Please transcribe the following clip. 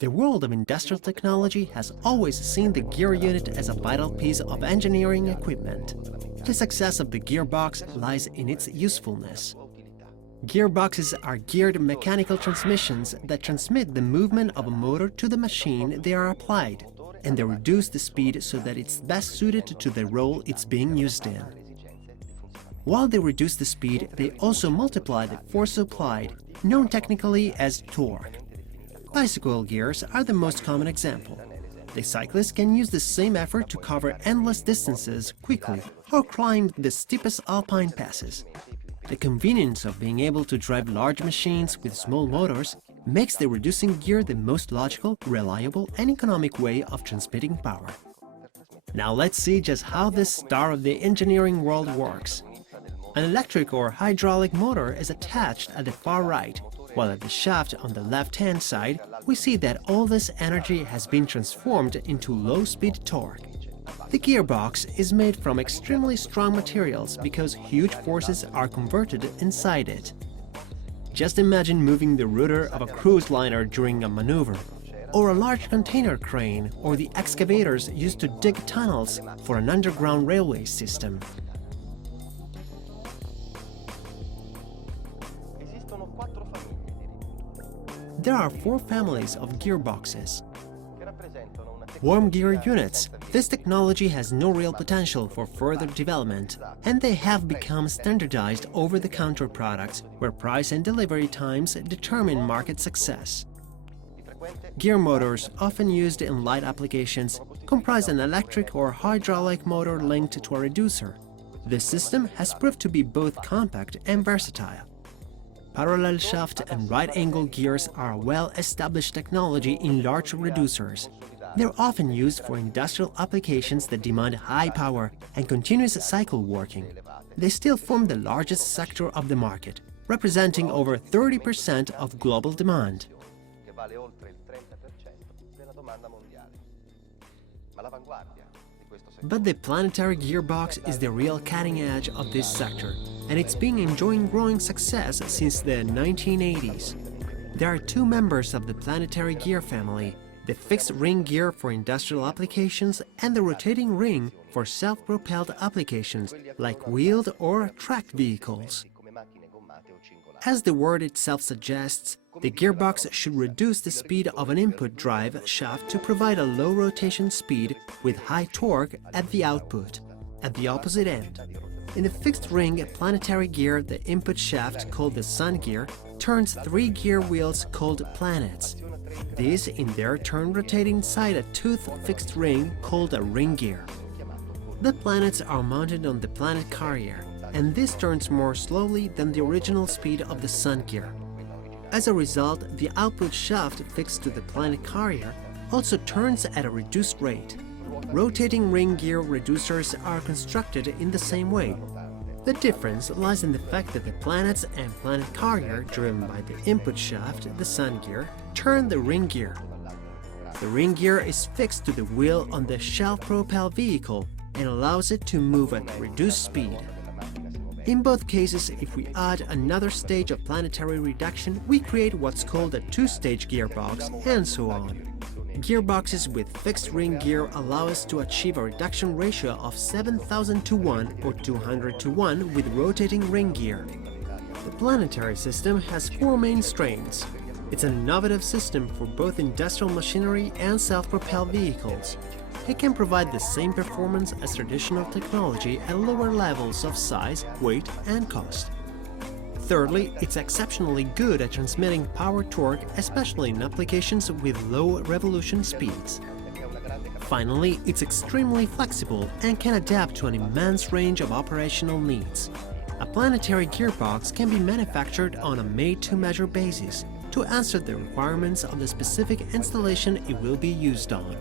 The world of industrial technology has always seen the gear unit as a vital piece of engineering equipment. The success of the gearbox lies in its usefulness. Gearboxes are geared mechanical transmissions that transmit the movement of a motor to the machine they are applied, and they reduce the speed so that it's best suited to the role it's being used in. While they reduce the speed, they also multiply the force applied, known technically as torque. Bicycle gears are the most common example. The cyclist can use the same effort to cover endless distances quickly or climb the steepest alpine passes. The convenience of being able to drive large machines with small motors makes the reducing gear the most logical, reliable, and economic way of transmitting power. Now let's see just how this star of the engineering world works. An electric or hydraulic motor is attached at the far right, while at the shaft on the left-hand side, we see that all this energy has been transformed into low-speed torque. The gearbox is made from extremely strong materials because huge forces are converted inside it. Just imagine moving the rudder of a cruise liner during a maneuver, or a large container crane, or the excavators used to dig tunnels for an underground railway system. There are 4 families of gearboxes. Worm gear units. This technology has no real potential for further development, and they have become standardized over-the-counter products where price and delivery times determine market success. Gear motors, often used in light applications, comprise an electric or hydraulic motor linked to a reducer. This system has proved to be both compact and versatile. Parallel shaft and right-angle gears are a well-established technology in large reducers. They're often used for industrial applications that demand high power and continuous cycle working. They still form the largest sector of the market, representing over 30% of global demand. But the planetary gearbox is the real cutting edge of this sector, and it's been enjoying growing success since the 1980s. There are 2 members of the planetary gear family: the fixed ring gear for industrial applications and the rotating ring for self-propelled applications like wheeled or tracked vehicles. As the word itself suggests, the gearbox should reduce the speed of an input drive shaft to provide a low rotation speed with high torque at the output, at the opposite end. In the fixed ring planetary gear, the input shaft, called the sun gear, turns 3 gear wheels called planets. These, in their turn, rotate inside a toothed fixed ring called a ring gear. The planets are mounted on the planet carrier, and this turns more slowly than the original speed of the sun gear. As a result, the output shaft fixed to the planet carrier also turns at a reduced rate. Rotating ring gear reducers are constructed in the same way. The difference lies in the fact that the planets and planet carrier, driven by the input shaft, the sun gear, turn the ring gear. The ring gear is fixed to the wheel on the self-propelled vehicle and allows it to move at reduced speed. In both cases, if we add another stage of planetary reduction, we create what's called a 2-stage gearbox, and so on. Gearboxes with fixed ring gear allow us to achieve a reduction ratio of 7,000 to 1 or 200 to 1 with rotating ring gear. The planetary system has 4 main strengths. It's an innovative system for both industrial machinery and self-propelled vehicles. It can provide the same performance as traditional technology at lower levels of size, weight, and cost. Thirdly, it's exceptionally good at transmitting power torque, especially in applications with low revolution speeds. Finally, it's extremely flexible and can adapt to an immense range of operational needs. A planetary gearbox can be manufactured on a made-to-measure basis to answer the requirements of the specific installation it will be used on.